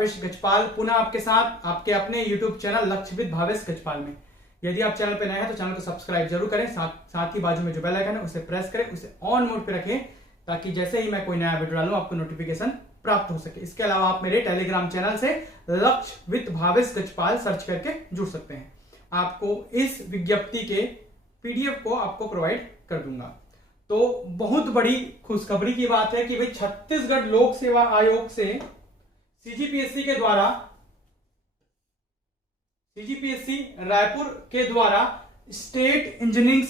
भावेश गजपाल पुनः आपके साथ आपके अपने YouTube चैनल लक्ष्य विद भावेश गजपाल में। यदि आप चैनल पर नए हैं तो चैनल को सब्सक्राइब जरूर करें, साथ ही बाजू में जो बेल आइकन है उसे प्रेस करें, उसे ऑन मोड पे रखें ताकि जैसे ही मैं कोई नया वीडियो डालूं आपको नोटिफिकेशन प्राप्त हो सके। इसके अलावा आप मेरे टेलीग्राम चैनल से लक्ष्य विद भावेश गजपाल सर्च करके जुड़ सकते हैं। आपको इस विज्ञप्ति के PDF को आपको प्रोवाइड कर दूंगा। तो बहुत बड़ी खुशखबरी की बात है कि भाई छत्तीसगढ़ लोक सेवा आयोग से CGPSC रायपुर के द्वारा स्टेट इंजीनियरिंग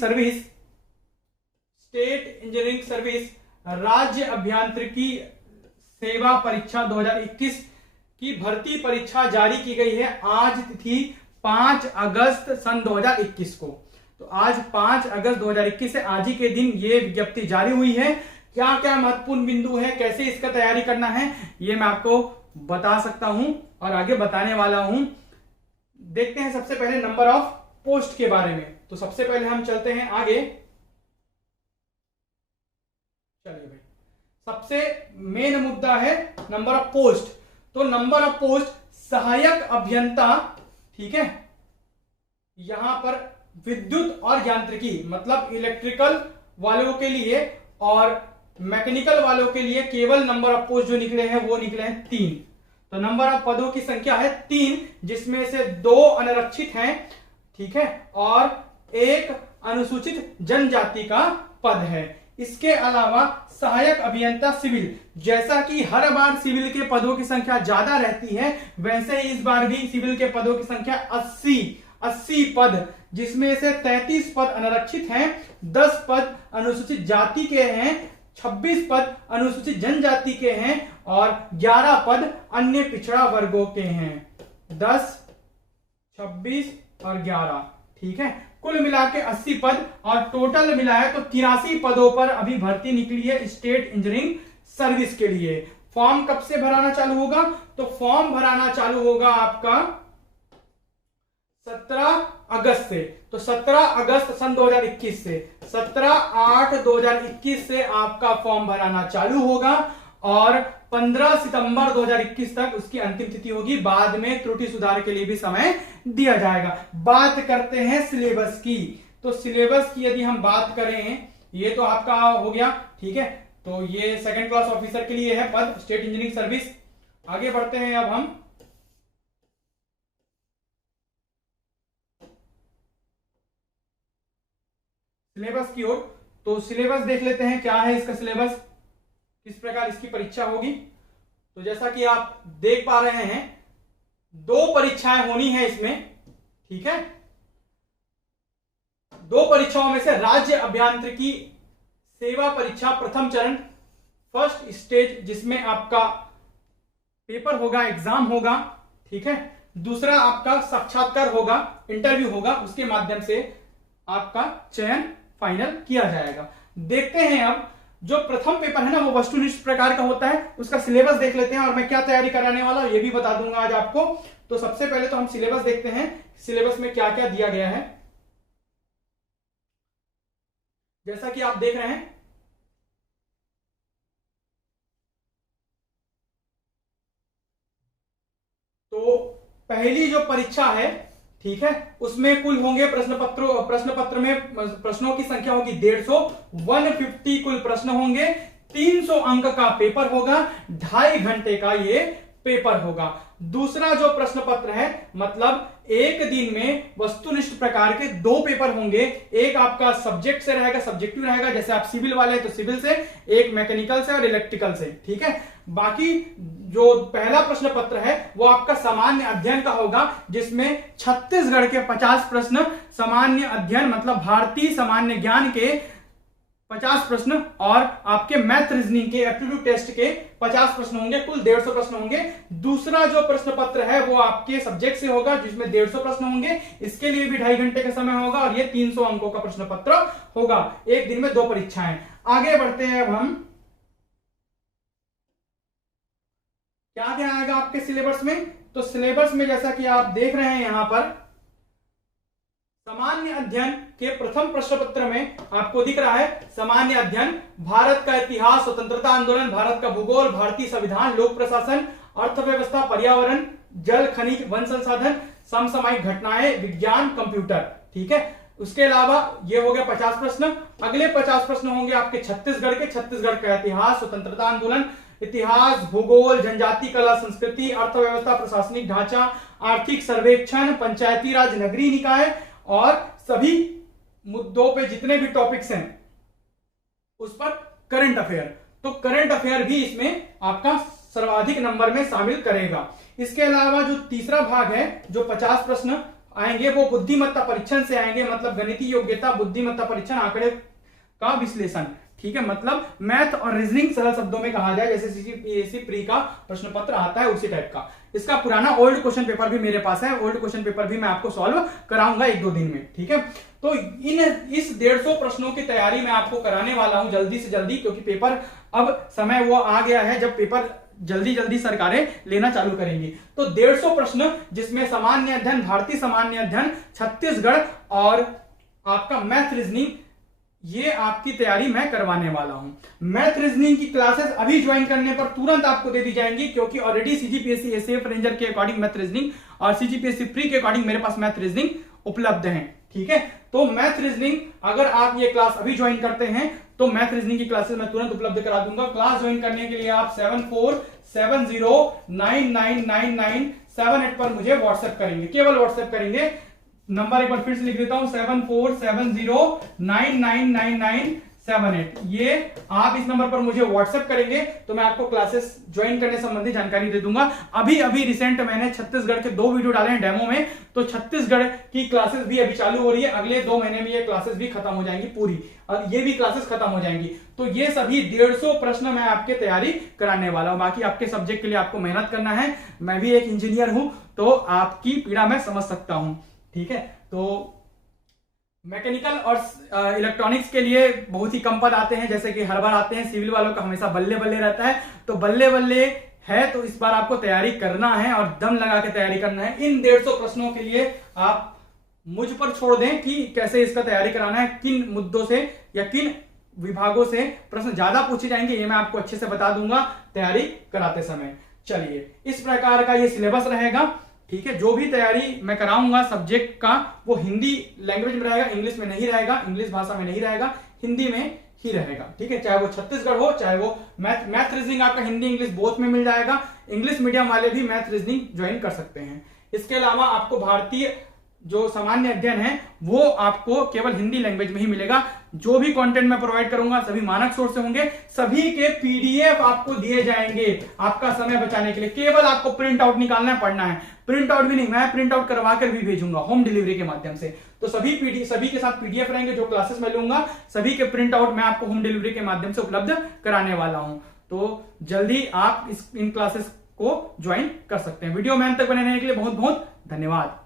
सर्विस राज्य अभियांत्रिकी सेवा परीक्षा 2021 की भर्ती परीक्षा जारी की गई है। आज तिथि 5 अगस्त सन 2021 को। तो आज 5 अगस्त 2021 से आज ही के दिन ये विज्ञप्ति जारी हुई है। क्या क्या महत्वपूर्ण बिंदु है, कैसे इसका तैयारी करना है, ये मैं आपको बता सकता हूं और आगे बताने वाला हूं। देखते हैं सबसे पहले नंबर ऑफ पोस्ट के बारे में। तो सबसे पहले हम चलते हैं आगे। चलिए भाई, सबसे मेन मुद्दा है नंबर ऑफ पोस्ट। तो नंबर ऑफ पोस्ट सहायक अभियंता, ठीक है, यहां पर विद्युत और यांत्रिकी मतलब इलेक्ट्रिकल वालों के लिए और मैकेनिकल वालों के लिए केवल नंबर ऑफ पोस्ट जो निकले हैं वो निकले हैं 3। तो नंबर ऑफ पदों की संख्या है 3, जिसमें से 2 अनारक्षित हैं, ठीक है, और 1 अनुसूचित जनजाति का पद है। इसके अलावा सहायक अभियंता सिविल, जैसा कि हर बार सिविल के पदों की संख्या ज्यादा रहती है, वैसे ही इस बार भी सिविल के पदों की संख्या 80 पद, जिसमें से 33 पद अनारक्षित हैं, 10 पद अनुसूचित जाति के हैं, 26 पद अनुसूचित जनजाति के हैं और 11 पद अन्य पिछड़ा वर्गों के हैं। 10, 26 और 11, ठीक है, कुल मिला के 80 पद और टोटल मिलाया तो 83 पदों पर अभी भर्ती निकली है स्टेट इंजीनियरिंग सर्विस के लिए। फॉर्म कब से भराना चालू होगा? तो फॉर्म भराना चालू होगा आपका 17 अगस्त से। तो 17 अगस्त सन 2021 से 17/8/2021 से आपका फॉर्म भराना चालू होगा और 15 सितंबर 2021 तक उसकी अंतिम तिथि होगी। बाद में त्रुटि सुधार के लिए भी समय दिया जाएगा। बात करते हैं सिलेबस की। तो सिलेबस की यदि हम बात करें, ये तो आपका हो गया, ठीक है, तो ये सेकंड क्लास ऑफिसर के लिए है पद स्टेट इंजीनियरिंग सर्विस। आगे बढ़ते हैं अब हम सिलेबस की ओर। तो सिलेबस देख लेते हैं, क्या है इसका सिलेबस, किस प्रकार इसकी परीक्षा होगी। तो जैसा कि आप देख पा रहे हैं 2 परीक्षाएं होनी है इसमें, ठीक है। 2 परीक्षाओं में से राज्य अभियांत्रिकी सेवा परीक्षा प्रथम चरण फर्स्ट स्टेज, जिसमें आपका पेपर होगा, एग्जाम होगा, ठीक है। दूसरा आपका साक्षात्कार होगा, इंटरव्यू होगा, उसके माध्यम से आपका चयन फाइनल किया जाएगा। देखते हैं अब जो प्रथम पेपर है ना वो वस्तुनिष्ठ प्रकार का होता है, उसका सिलेबस देख लेते हैं और मैं क्या तैयारी कराने वाला हूं ये भी बता दूंगा आज आपको। तो सबसे पहले तो हम सिलेबस देखते हैं, सिलेबस में क्या क्या दिया गया है। जैसा कि आप देख रहे हैं तो पहली जो परीक्षा है, ठीक है, उसमें कुल होंगे प्रश्न पत्र में प्रश्नों की संख्या होगी 150 कुल प्रश्न होंगे, 300 अंक का पेपर होगा, 2.5 घंटे का ये पेपर होगा। दूसरा जो प्रश्न पत्र है, मतलब एक दिन में वस्तुनिष्ठ प्रकार के 2 पेपर होंगे। एक आपका सब्जेक्ट से रहेगा, सब्जेक्टिव रहेगा, जैसे आप सिविल वाले हैं तो सिविल से, एक मैकेनिकल से और इलेक्ट्रिकल से, ठीक है। बाकी जो पहला प्रश्न पत्र है वो आपका सामान्य अध्ययन का होगा, जिसमें छत्तीसगढ़ के 50 प्रश्न, सामान्य अध्ययन मतलब भारतीय सामान्य ज्ञान के 50 प्रश्न और आपके मैथ रीजनिंग के एप्टीट्यूड टेस्ट के 50 प्रश्न होंगे, कुल 150 प्रश्न होंगे। दूसरा जो प्रश्न पत्र है वो आपके सब्जेक्ट से होगा, जिसमें 150 प्रश्न होंगे, इसके लिए भी 2.5 घंटे का समय होगा और ये 300 अंकों का प्रश्न पत्र होगा। एक दिन में 2 परीक्षाएं। आगे बढ़ते हैं अब हम, क्या क्या आएगा आपके सिलेबस में। तो सिलेबस में जैसा कि आप देख रहे हैं यहां पर सामान्य अध्ययन के प्रथम प्रश्न पत्र में आपको दिख रहा है सामान्य अध्ययन, भारत का इतिहास, स्वतंत्रता आंदोलन, भारत का भूगोल, भारतीय संविधान, लोक प्रशासन, अर्थव्यवस्था, पर्यावरण, जल, खनिज, वन संसाधन, समसामयिक घटनाएं, विज्ञान, कंप्यूटर। ठीक है, उसके अलावा ये हो गया 50 प्रश्न। अगले 50 प्रश्न होंगे आपके छत्तीसगढ़ के। छत्तीसगढ़ का इतिहास, स्वतंत्रता आंदोलन, इतिहास, भूगोल, जनजाति, कला, संस्कृति, अर्थव्यवस्था, प्रशासनिक ढांचा, आर्थिक सर्वेक्षण, पंचायती राज, नगरीय निकाय और सभी मुद्दों पे जितने भी टॉपिक्स हैं उस पर करंट अफेयर। तो करंट अफेयर भी इसमें आपका सर्वाधिक नंबर में शामिल करेगा। इसके अलावा जो तीसरा भाग है, जो 50 प्रश्न आएंगे वो बुद्धिमत्ता परीक्षण से आएंगे, मतलब गणितीय योग्यता, बुद्धिमत्ता परीक्षण, आंकड़े का विश्लेषण। ठीक है, मतलब मैथ और रीजनिंग सरल शब्दों में कहा जाए, जैसे सीजीपीएससी प्री का प्रश्न पत्र आता है उसी टाइप का। इसका पुराना ओल्ड क्वेश्चन पेपर भी मेरे पास है, ओल्ड क्वेश्चन पेपर भी मैं आपको सॉल्व कराऊंगा 1-2 दिन में। ठीक है, तो इस 150 प्रश्नों की तैयारी मैं आपको कराने वाला हूं जल्दी से जल्दी, क्योंकि पेपर अब समय वो आ गया है जब पेपर जल्दी जल्दी सरकारें लेना चालू करेंगी। तो 150 प्रश्न, जिसमें सामान्य अध्ययन, भारतीय सामान्य अध्ययन, छत्तीसगढ़ और आपका मैथ रीजनिंग, ये आपकी तैयारी मैं करवाने वाला हूं। मैथ रीजनिंग की क्लासेस अभी ज्वाइन करने पर तुरंत आपको दे दी जाएंगी, क्योंकि ऑलरेडी सीजीपीएससी एसएएफ रेंजर के अकॉर्डिंग मैथ रीजनिंग और सीजीपीएससी प्री के अकॉर्डिंग मेरे पास मैथ रीजनिंग उपलब्ध है। ठीक है, तो मैथ रीजनिंग अगर आप ये क्लास अभी ज्वाइन करते हैं तो मैथ रीजनिंग की क्लासेस मैं तुरंत उपलब्ध करा दूंगा। क्लास ज्वाइन करने के लिए आप 7470999978 पर मुझे व्हाट्सएप करेंगे, केवल व्हाट्सएप करेंगे। नंबर एक बार फिर से लिख देता हूं, 7470999978। ये आप इस नंबर पर मुझे व्हाट्सएप करेंगे तो मैं आपको क्लासेस ज्वाइन करने संबंधी जानकारी दे दूंगा। अभी अभी रिसेंट मैंने छत्तीसगढ़ के 2 वीडियो डाले हैं डेमो में, तो छत्तीसगढ़ की क्लासेस भी अभी चालू हो रही है। अगले 2 महीने में ये क्लासेस भी खत्म हो जाएंगी पूरी, और ये भी क्लासेस खत्म हो जाएंगी। तो ये सभी 150 प्रश्न मैं आपके तैयारी कराने वाला हूं। बाकी आपके सब्जेक्ट के लिए आपको मेहनत करना है। मैं भी एक इंजीनियर हूं, तो आपकी पीड़ा मैं समझ सकता हूं। ठीक है, तो मैकेनिकल और इलेक्ट्रॉनिक्स के लिए बहुत ही कम पद आते हैं, जैसे कि हर बार आते हैं। सिविल वालों का हमेशा बल्ले बल्ले रहता है, तो बल्ले बल्ले है तो इस बार आपको तैयारी करना है और दम लगा के तैयारी करना है। इन 150 प्रश्नों के लिए आप मुझ पर छोड़ दें कि कैसे इसका तैयारी कराना है, किन मुद्दों से या किन विभागों से प्रश्न ज्यादा पूछे जाएंगे, ये मैं आपको अच्छे से बता दूंगा तैयारी कराते समय। चलिए, इस प्रकार का ये सिलेबस रहेगा। ठीक है, जो भी तैयारी मैं कराऊंगा सब्जेक्ट का वो हिंदी लैंग्वेज में रहेगा, इंग्लिश में नहीं रहेगा, इंग्लिश भाषा में नहीं रहेगा, हिंदी में ही रहेगा। ठीक है, चाहे वो छत्तीसगढ़ हो, चाहे वो मैथ रीजनिंग आपका हिंदी इंग्लिश बोथ में मिल जाएगा। इंग्लिश मीडियम वाले भी मैथ रीजनिंग ज्वाइन कर सकते हैं। इसके अलावा आपको भारतीय जो सामान्य अध्ययन है वो आपको केवल हिंदी लैंग्वेज में ही मिलेगा। जो भी कंटेंट मैं प्रोवाइड करूंगा सभी मानक सोर्स से होंगे, सभी के पीडीएफ आपको दिए जाएंगे आपका समय बचाने के लिए। केवल आपको प्रिंट आउट निकालना है, पढ़ना है। प्रिंट आउट भी नहीं, मैं प्रिंट आउट करवा कर भी भेजूंगा होम डिलीवरी के माध्यम से। तो सभी के साथ पीडीएफ रहेंगे, जो क्लासेस मैं लूंगा सभी के प्रिंट आउट मैं आपको होम डिलीवरी के माध्यम से उपलब्ध कराने वाला हूं। तो जल्दी आप इन क्लासेस को ज्वाइन कर सकते हैं। वीडियो में अंत तक बने रहने के लिए बहुत बहुत धन्यवाद।